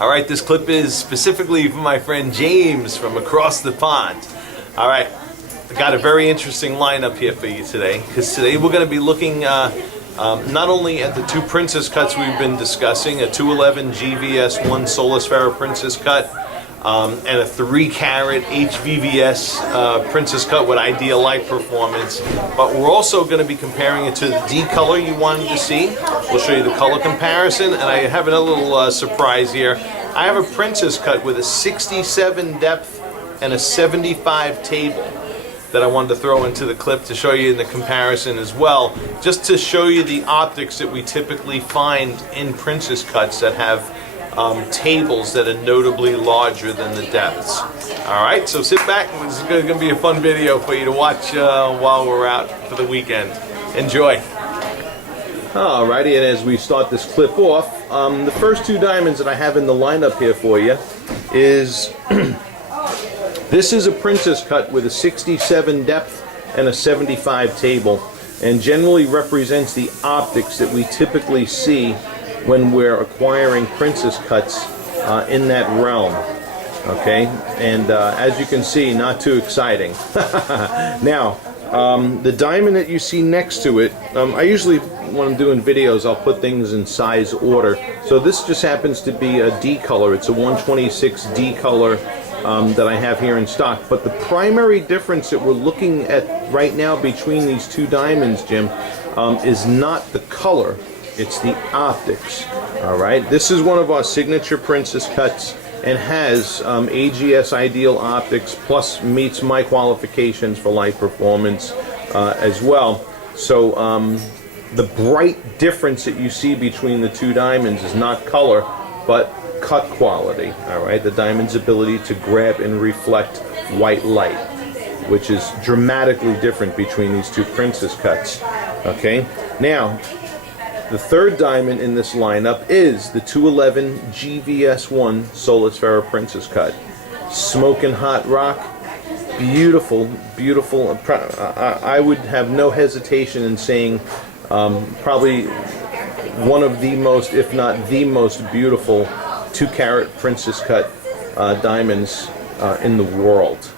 Alright, this clip is specifically for my friend James from across the pond. Alright, I got a very interesting lineup here for you today, because today we're going to be looking not only at the two princess cuts we've been discussing, a 211 GVS1 Solis Ferro princess cut, and a 3-carat HVVS princess cut with ideal light performance, but we're also going to be comparing it to the D color you wanted to see. We'll show you the color comparison, and I have a little surprise here. I have a princess cut with a 67 depth and a 75 table that I wanted to throw into the clip to show you in the comparison as well, just to show you the optics that we typically find in princess cuts that have tables that are notably larger than the depths. Alright, so sit back. This is going to be a fun video for you to watch while we're out for the weekend. Enjoy. Alrighty, and as we start this clip off, the first two diamonds that I have in the lineup here for you is this is a princess cut with a 67 depth and a 75 table, and generally represents the optics that we typically see when we're acquiring princess cuts in that realm. Okay, and as you can see, not too exciting. Now, the diamond that you see next to it, I usually, when I'm doing videos, I'll put things in size order. So this just happens to be a D color. It's a 126 D color that I have here in stock. But the primary difference that we're looking at right now between these two diamonds, Jim, is not the color. It's the optics. Alright, this is one of our signature princess cuts and has AGS ideal optics, plus meets my qualifications for light performance as well. So the bright difference that you see between the two diamonds is not color, but cut quality. Alright, the diamond's ability to grab and reflect white light, which is dramatically different between these two princess cuts. Okay, now the third diamond in this lineup is the 211 GVS1 Solis Ferro princess cut. Smoking hot rock, beautiful, beautiful. I would have no hesitation in saying probably one of the most, if not the most beautiful 2-carat princess cut diamonds in the world.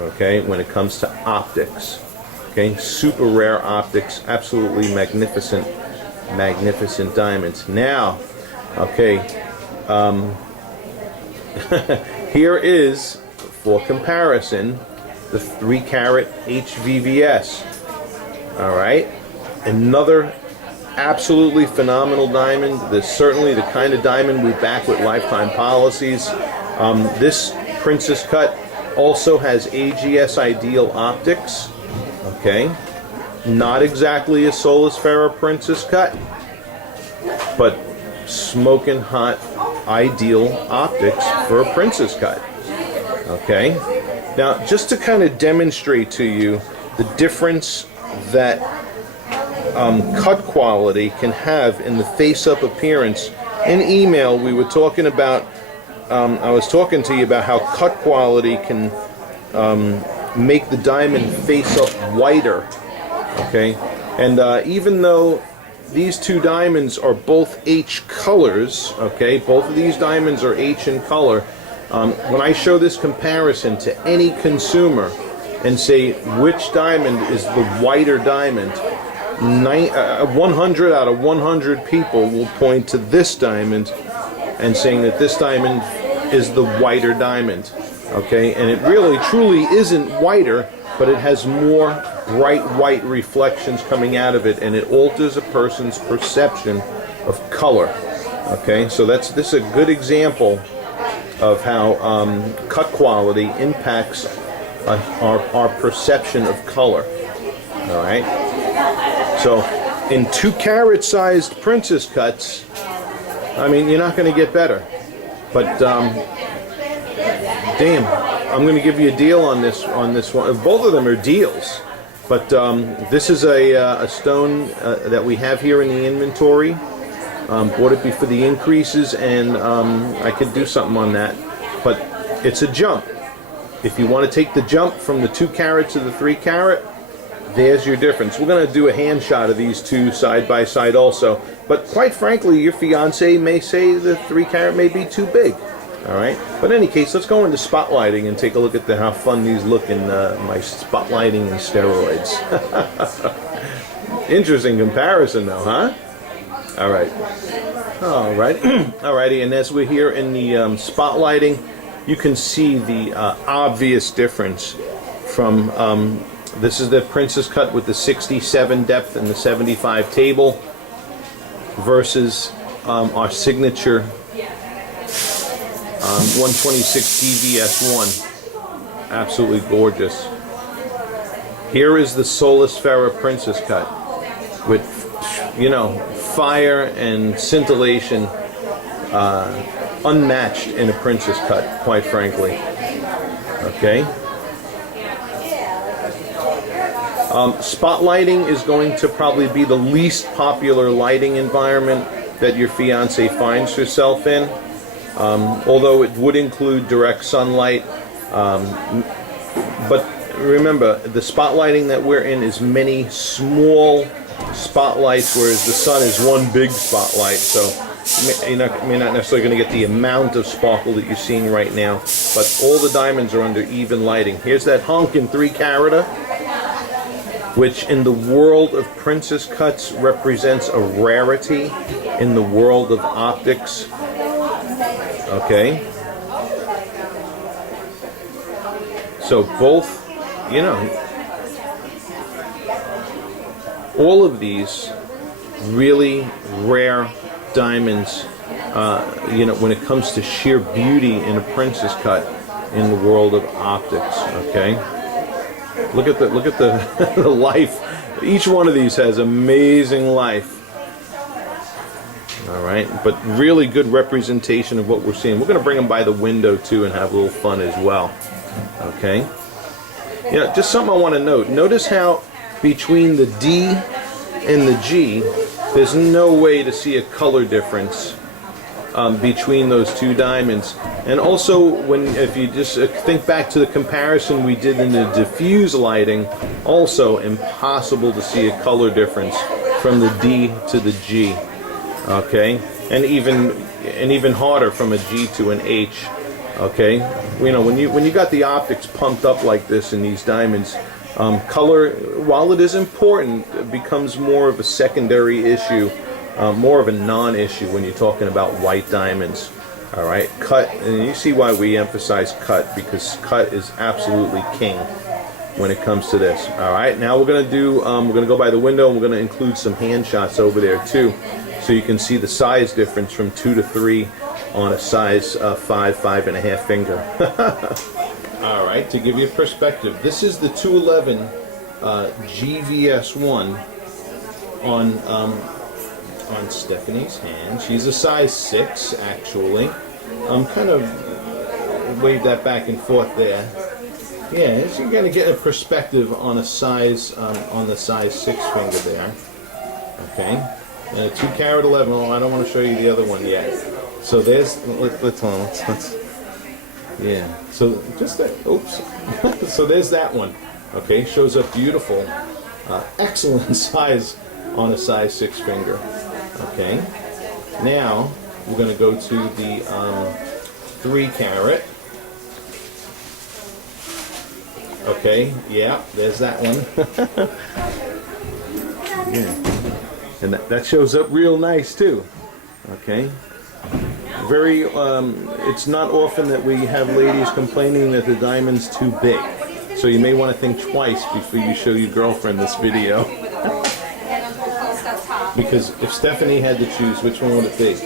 Okay, when it comes to optics. Okay, super rare optics, absolutely magnificent diamonds. Now, okay, here is, for comparison, the 3-carat HVVS. Alright, another absolutely phenomenal diamond. This is certainly the kind of diamond we back with lifetime policies. This princess cut also has AGS ideal optics. Okay, not exactly a Solis Ferro princess cut, but smoking hot ideal optics for a princess cut. Okay, now just to kind of demonstrate to you the difference that cut quality can have in the face-up appearance. In email we were talking about, I was talking to you about how cut quality can make the diamond face up whiter. Okay, and even though these two diamonds are both H colors, okay, both of these diamonds are H in color, when I show this comparison to any consumer and say which diamond is the whiter diamond, 100 out of 100 people will point to this diamond and saying that this diamond is the whiter diamond. Okay, and it really truly isn't whiter, but it has more bright white reflections coming out of it, and it alters a person's perception of color. Okay, so this is a good example of how cut quality impacts our perception of color. All right, so in 2-carat sized princess cuts, I mean, you're not going to get better, but damn, I'm going to give you a deal on this one. Both of them are deals, but this is a stone that we have here in the inventory. Bought it before the increases, and I could do something on that, but it's a jump. If you want to take the jump from the 2-carat to the 3-carat, there's your difference. We're going to do a hand shot of these two side by side also, But quite frankly, your fiance may say the 3 carat may be too big. All right. But in any case, let's go into spotlighting and take a look at how fun these look in my spotlighting and steroids. Interesting comparison, though, huh? All right. All right. Alrighty. And as we're here in the spotlighting, you can see the obvious difference from this is the Princess cut with the 67 depth and the 75 table versus our signature 126 DVS1. Absolutely gorgeous. Here is the Solis Ferra Princess cut with, you know, fire and scintillation unmatched in a Princess cut, quite frankly. Okay. Spotlighting is going to probably be the least popular lighting environment that your fiance finds herself in. Although it would include direct sunlight. But remember, the spotlighting that we're in is many small spotlights, whereas the sun is one big spotlight. So you're not necessarily going to get the amount of sparkle that you're seeing right now. But all the diamonds are under even lighting. Here's that honkin' 3 carata, which in the world of Princess cuts represents a rarity in the world of optics. Okay, so both, you know, all of these really rare diamonds, you know, when it comes to sheer beauty in a Princess cut in the world of optics. Okay, look at the the life. Each one of these has amazing life. All right, but really good representation of what we're seeing. We're going to bring them by the window too and have a little fun as well. Okay. You know, just something I want to note. Notice how between the D and the G, there's no way to see a color difference between those 2 diamonds. And also, if you just think back to the comparison we did in the diffuse lighting, also impossible to see a color difference from the D to the G. Okay, and even harder from a G to an H. Okay, you know, when you got the optics pumped up like this in these diamonds, color, while it is important, it becomes more of a secondary issue, more of a non-issue when you're talking about white diamonds. All right, cut, and you see why we emphasize cut, because cut is absolutely king when it comes to this. All right, now we're gonna go by the window, and we're gonna include some hand shots over there too. So you can see the size difference from 2 to 3 on a size 5, 5.5 finger. All right, to give you a perspective, this is the 211 GVS1 on Stephanie's hand. She's a size 6, actually. Kind of wave that back and forth there. Yeah, so you're going to get a perspective on a size on the size 6 finger there. Okay. And a 2 carat 11. Oh, I don't want to show you the other one yet. So there's. Let's. Yeah. So just that. Oops. So there's that one. Okay. Shows up beautiful. Excellent size on a size 6 finger. Okay. Now we're going to go to the 3 carat. Okay. Yeah. There's that one. Yeah. And that shows up real nice too. Okay. Very, it's not often that we have ladies complaining that the diamond's too big. So you may want to think twice before you show your girlfriend this video. Because if Stephanie had to choose, which one would it be?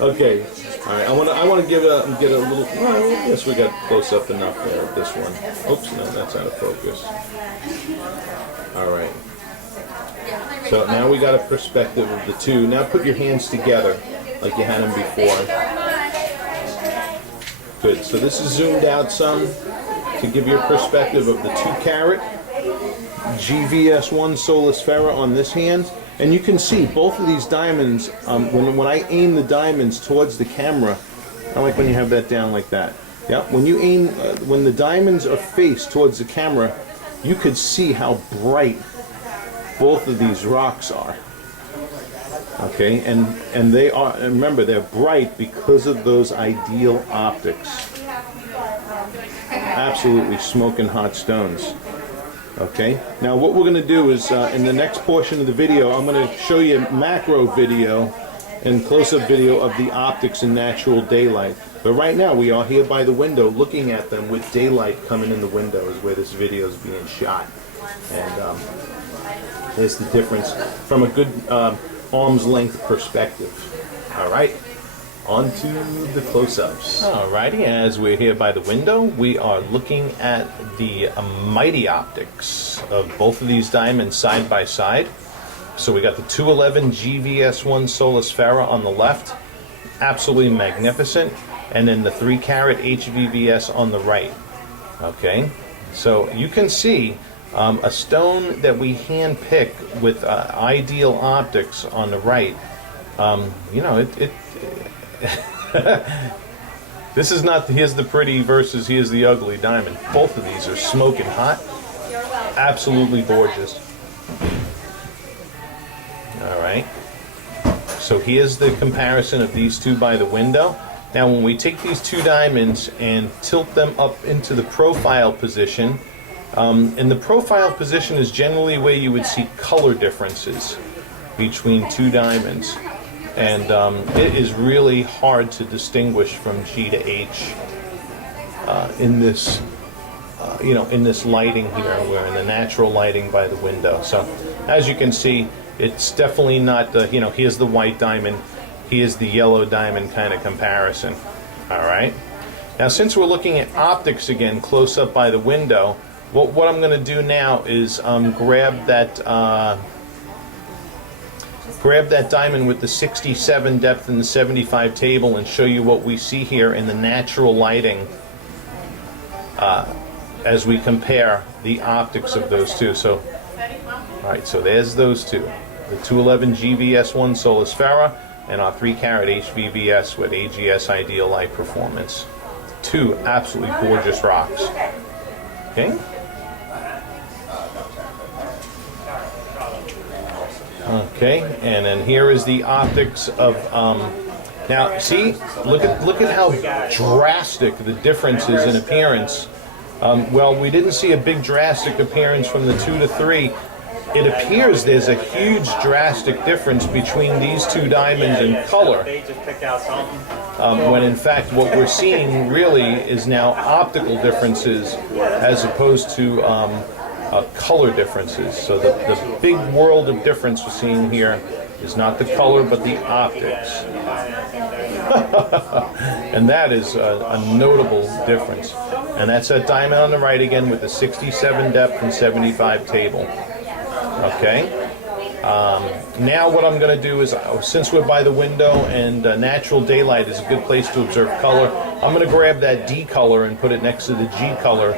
Okay. All right. I want to get a little. Well, I guess we got close up enough there with this one. Oops, no, that's out of focus. All right. So now we got a perspective of the 2. Now put your hands together like you had them before. Good. So this is zoomed out some to give you a perspective of the 2 carat GVS1 Solis Ferra on this hand. And you can see both of these diamonds, when I aim the diamonds towards the camera, I like when you have that down like that. Yeah, when you aim, when the diamonds are faced towards the camera, you could see how bright both of these rocks are. Okay, and they are, and remember, they're bright because of those ideal optics. Absolutely smoking hot stones. Okay, now what we're going to do is in the next portion of the video, I'm going to show you macro video and close-up video of the optics in natural daylight. But right now we are here by the window looking at them with daylight coming in the window is where this video is being shot. And there's the difference from a good arm's length perspective. All right, on to the close-ups. Alrighty, as we're here by the window, we are looking at the mighty optics of both of these diamonds side by side. So we got the 211 GVS1 Solisfera on the left, absolutely magnificent, and then the 3-carat HVVS on the right. Okay, so you can see a stone that we hand pick with ideal optics on the right. You know, this is not here's the pretty versus here's the ugly diamond. Both of these are smoking hot, absolutely gorgeous. All right, so here's the comparison of these two by the window. Now when we take these two diamonds and tilt them up into the profile position, and the profile position is generally where you would see color differences between two diamonds. And it is really hard to distinguish from G to H in this, you know, in this lighting here. We're in the natural lighting by the window. So as you can see, it's definitely not the, you know, here's the white diamond, here's the yellow diamond kind of comparison. All right. Now, since we're looking at optics again, close up by the window, what I'm going to do now is grab that diamond with the 67 depth and the 75 table and show you what we see here in the natural lighting as we compare the optics of those two. So, all right, so there's those two. The 211 GVS1 Solisfera and our 3-carat HVVS with AGS Ideal Light Performance. Two absolutely gorgeous rocks. Okay. Okay, and then here is the optics of now see, look at how drastic the difference is in appearance. Well, we didn't see a big drastic appearance from the 2 to 3. It appears there's a huge drastic difference between these two diamonds in color, when in fact what we're seeing really is now optical differences as opposed to color differences. So the big world of difference we're seeing here is not the color but the optics. And that is a notable difference. And that's that diamond on the right again with the 67 depth and 75 table. Okay. Now what I'm going to do is, since we're by the window and natural daylight is a good place to observe color, I'm going to grab that D color and put it next to the G color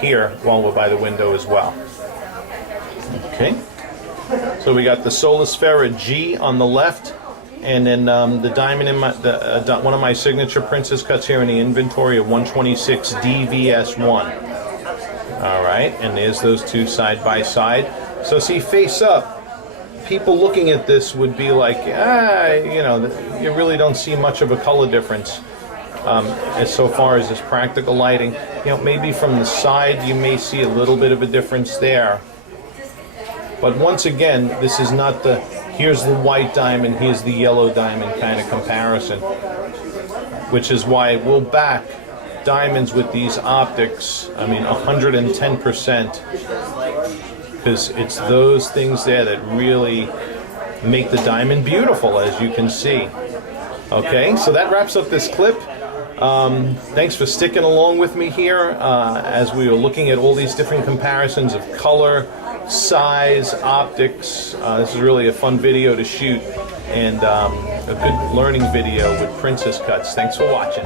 here while we're by the window as well. Okay. So we got the Solisfera G on the left, and then the diamond in my one of my signature princess cuts here in the inventory of 126 DVS1. All right, and there's those two side by side. So see, face up, people looking at this would be like, you know, you really don't see much of a color difference as so far as this practical lighting. You know, maybe from the side you may see a little bit of a difference there. But once again, this is not the, here's the white diamond, here's the yellow diamond kind of comparison. Which is why we'll back diamonds with these optics, I mean 110%. Because it's those things there that really make the diamond beautiful, as you can see. Okay, so that wraps up this clip. Thanks for sticking along with me here as we were looking at all these different comparisons of color, size, optics. This is really a fun video to shoot and a good learning video with princess cuts. Thanks for watching.